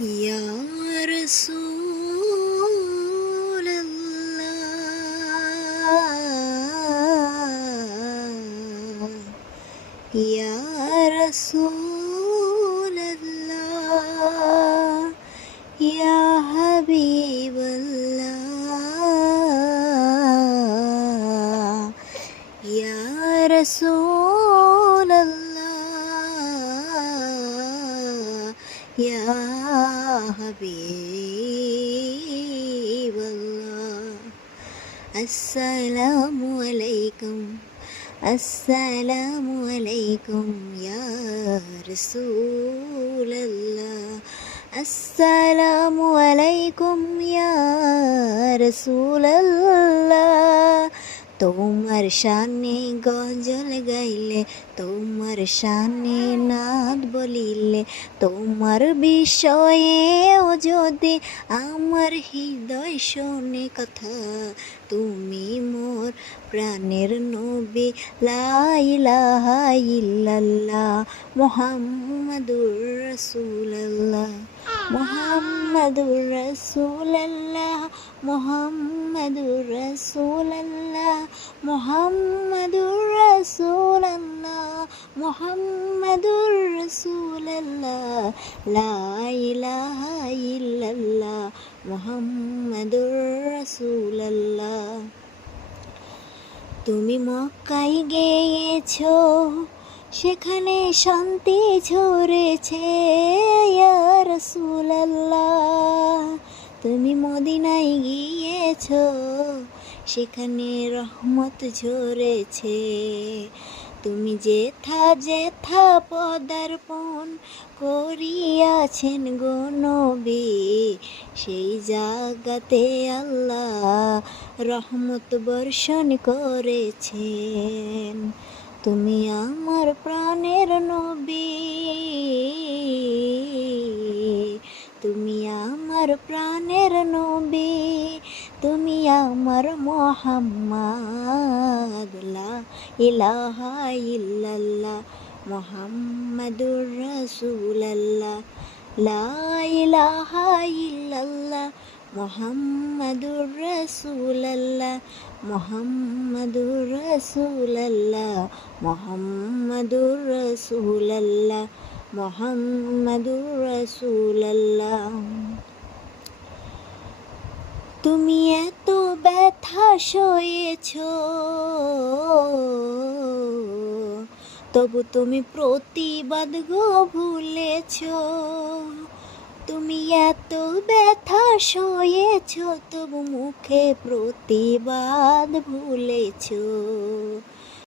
या रसूल अल्लाह, या रसूल अल्लाह, या हबीब अल्लाह, या रसूल अल्लाह, या हबीब अल्लाह। अस्सलामु अलैकुम, अस्सलामु अलैकुम या रसूल अल्लाह, अस्सलामु अलैकुम या रसूल अल्लाह। তোমার শানে গজল গাইলে, তোমার শানে নাদ বলিলে, তোমার বিষয়েও যদি আমার হৃদয় শোনে কথা, তুমি মোর প্রাণের নবী, লা ইলাহা ইল্লাল্লাহ মুহাম্মাদুর রাসূলুল্লাহ, মুহাম্মাদুর রাসূলুল্লাহ, মুহাম্মাদুর রাসূলুল্লাহ, মুহাম্মাদুর রাসূলুল্লাহ, মুহাম্মাদুর রাসূলুল্লাহ, লা ইলাহা ইল্লাল্লাহ মুহাম্মাদুর রাসূলুল্লাহ। তুমি মক্কায় গিয়েছো, সেখানে শান্তি ঝরেছে ইয়া রাসূলুল্লাহ। তুমি মদিনায় গিয়েছো, সেখানে রহমত ঝরেছে। তুমি যেথা যেথা পদার্পণ করিয়াছেন গো নবী, সেই জায়গাতে আল্লাহ রহমত বর্ষণ করেছেন। তুমি আমার প্রাণের নবী, তুমি আমার প্রাণের নবী, তুমি আমার মুহাম্মদ, লা ইলাহা ইল্লাল্লাহ মুহাম্মাদুর রাসূলুল্লাহ, লা ইলাহা ইল্লাল্লাহ মুহাম্মাদুর রাসূলুল্লাহ, মুহাম্মাদুর রাসূলুল্লাহ, মুহাম্মাদুর রাসূলুল্লাহ, মুহাম্মাদুর রাসূলুল্লাহ। তুমি এত ব্যথা সয়েছ, তবু তুমি প্রতিবাদ গো ভুলেছ। তুমি এত ব্যথা সয়েছ, তবু মুখে প্রতিবাদ ভুলেছ।